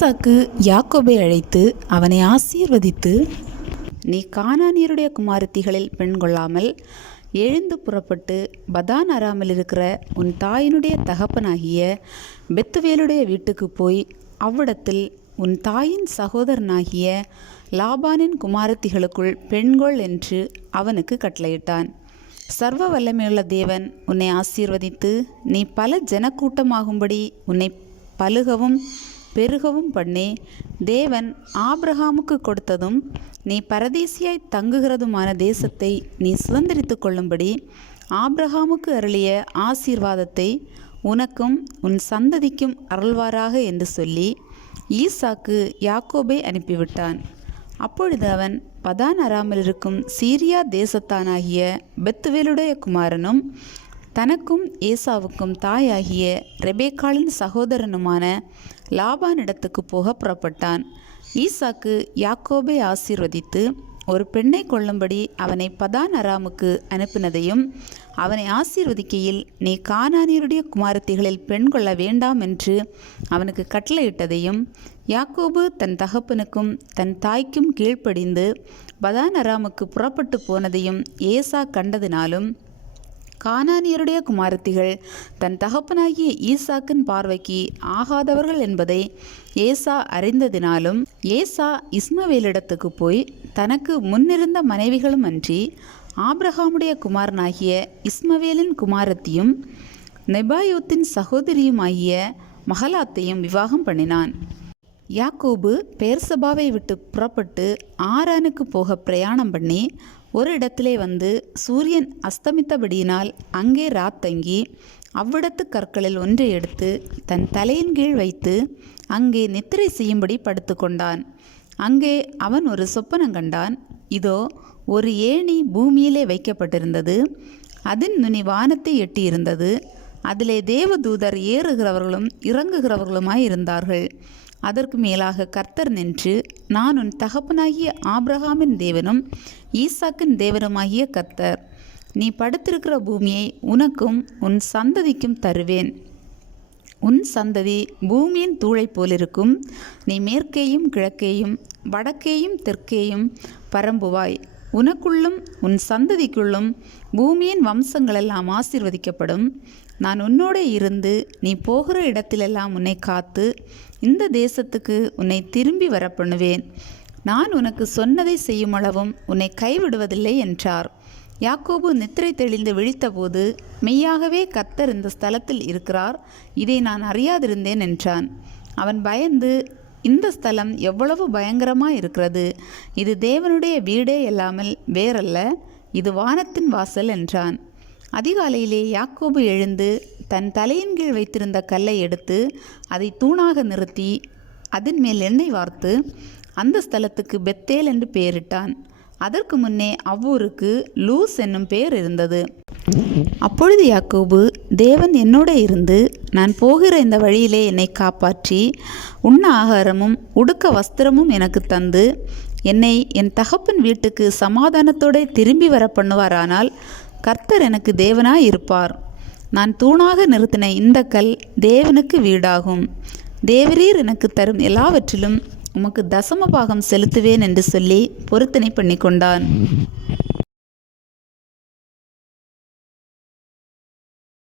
ஈசாக்கு யாக்கோபை அழைத்து அவனை ஆசீர்வதித்து, நீ கானானியருடைய குமாரத்திகளில் பெண் கொள்ளாமல் எழுந்து புறப்பட்டு பதான் அராமில் இருக்கிற உன் தாயினுடைய தகப்பனாகிய பெத்துவேலுடைய வீட்டுக்கு போய் அவ்விடத்தில் உன் தாயின் சகோதரனாகிய லாபானின் குமாரத்திகளுக்குள் பெண்கொள் என்று அவனுக்கு கட்டளையிட்டான். சர்வ வல்லமையுள்ள தேவன் உன்னை ஆசீர்வதித்து நீ பல ஜனக்கூட்டமாகும்படி உன்னை பலுகவும் பெருகவும் பண்ணி, தேவன் ஆபிரகாமுக்கு கொடுத்ததும் நீ பரதேசியாய் தங்குகிறதுமான தேசத்தை நீ சுதந்திரித்து கொள்ளும்படி ஆபிரகாமுக்கு அருளிய ஆசீர்வாதத்தை உனக்கும் உன் சந்ததிக்கும் அருள்வாராக என்று சொல்லி ஈசாக்கு யாக்கோபை அனுப்பிவிட்டான். அப்பொழுது அவன் பதான் அராமில் இருக்கும் சீரியா தேசத்தானாகிய பெத்துவேலுடைய குமாரனும் தனக்கும் ஏசாவுக்கும் தாயாகிய ரெபேக்காளின் சகோதரனுமான லாபானிடத்துக்கு போக புறப்பட்டான். ஈசாக்கு யாக்கோபை ஆசீர்வதித்து ஒரு பெண்ணை கொள்ளும்படி அவனை பதான் அராமுக்கு அனுப்பினதையும், அவனை ஆசீர்வதிக்கையில் நீ கானானியருடைய குமாரத்திகளில் பெண் கொள்ள வேண்டாம் என்று அவனுக்கு கட்டளையிட்டதையும், யாக்கோபு தன் தகப்பனுக்கும் தன் தாய்க்கும் கீழ்ப்படிந்து பதான் அராமுக்கு புறப்பட்டு போனதையும் ஏசா கண்டதினாலும், கானானியருடைய குமாரத்திகள் தன் தகப்பனாகிய ஈசாக்கின் பார்வைக்கு ஆகாதவர்கள் என்பதை ஏசா அறிந்ததினாலும், ஏசா இஸ்மவேலிடத்துக்கு போய் தனக்கு முன்னிருந்த மனைவிகளும் அன்றி ஆபிரகாமுடைய குமாரனாகிய இஸ்மவேலின் குமாரத்தியும் நெபாயோத்தின் சகோதரியுமாகிய மகலாத்தையும் விவாகம் பண்ணினான். யாக்கோபு பெயர்சபாவை விட்டு புறப்பட்டு ஆரானுக்கு போக பிரயாணம் பண்ணி ஒரு இடத்திலே வந்து சூரியன் அஸ்தமித்தபடியினால் அங்கே ராத்தங்கி அவ்விடத்து கற்களில் ஒன்றை எடுத்து தன் தலையின் கீழ் வைத்து அங்கே நித்திரை செய்யும்படி படுத்து கொண்டான். அங்கே அவன் ஒரு சொப்பனம் கண்டான். இதோ, ஒரு ஏணி பூமியிலே வைக்கப்பட்டிருந்தது. அதன் நுனி வானத்தை எட்டியிருந்தது. அதிலே தேவதூதர் ஏறுகிறவர்களும் இறங்குகிறவர்களுமாய் இருந்தார்கள். அதற்கு மேலாக கர்த்தர் நின்று, நான் உன் தகப்பனாகிய ஆபிரகாமின் தேவனும் ஈசாக்கின் தேவனுமாகிய கர்த்தர். நீ படுத்திருக்கிற பூமியை உனக்கும் உன் சந்ததிக்கும் தருவேன். உன் சந்ததி பூமியின் தூளை போலிருக்கும். நீ மேற்கேயும் கிழக்கேயும் வடக்கேயும் தெற்கேயும் பரம்புவாய். உனக்குள்ளும் உன் சந்ததிக்குள்ளும் பூமியின் வம்சங்களெல்லாம் ஆசீர்வதிக்கப்படும். நான் உன்னோடே இருந்து நீ போகிற இடத்திலெல்லாம் உன்னை காத்து இந்த தேசத்துக்கு உன்னை திரும்பி வர பண்ணுவேன். நான் உனக்கு சொன்னதை செய்யும் அளவும் உன்னை கைவிடுவதில்லை என்றார். யாக்கோபு நித்திரை தெளிந்து விழித்தபோது, மெய்யாகவே கர்த்தர் இந்த ஸ்தலத்தில் இருக்கிறார், இதை நான் அறியாதிருந்தேன் என்றான். அவன் பயந்து, இந்த ஸ்தலம் எவ்வளவு பயங்கரமாய் இருக்கிறது, இது தேவனுடைய வீடே அல்லாமல் வேறல்ல, இது வானத்தின் வாசல் என்றான். அதிகாலையிலே யாக்கோபு எழுந்து தன் தலையின் கீழ் வைத்திருந்த கல்லை எடுத்து அதை தூணாக நிறுத்தி அதன் மேல் எண்ணெய் வார்த்து அந்த ஸ்தலத்துக்கு பெத்தேல் என்று பெயரிட்டான். அதற்கு முன்னே அவ்வூருக்கு லூஸ் என்னும் பெயர் இருந்தது. அப்பொழுது யாக்கோபு, தேவன் என்னோட இருந்து நான் போகிற இந்த வழியிலே என்னை காப்பாற்றி உண்ண ஆகாரமும் உடுக்க வஸ்திரமும் எனக்கு தந்து என்னை என் தகப்பன் வீட்டுக்கு சமாதானத்தோடு திரும்பி வர பண்ணுவாரானால் கர்த்தர் எனக்கு தேவனாய் இருப்பார். நான் தூணாக நிறுத்தின இந்த கல் தேவனுக்கு வீடாகும். தேவரீர் எனக்கு தரும் எல்லாவற்றிலும் உமக்கு தசமபாகம் செலுத்துவேன் என்று சொல்லி பொருத்தனை பண்ணி கொண்டான்.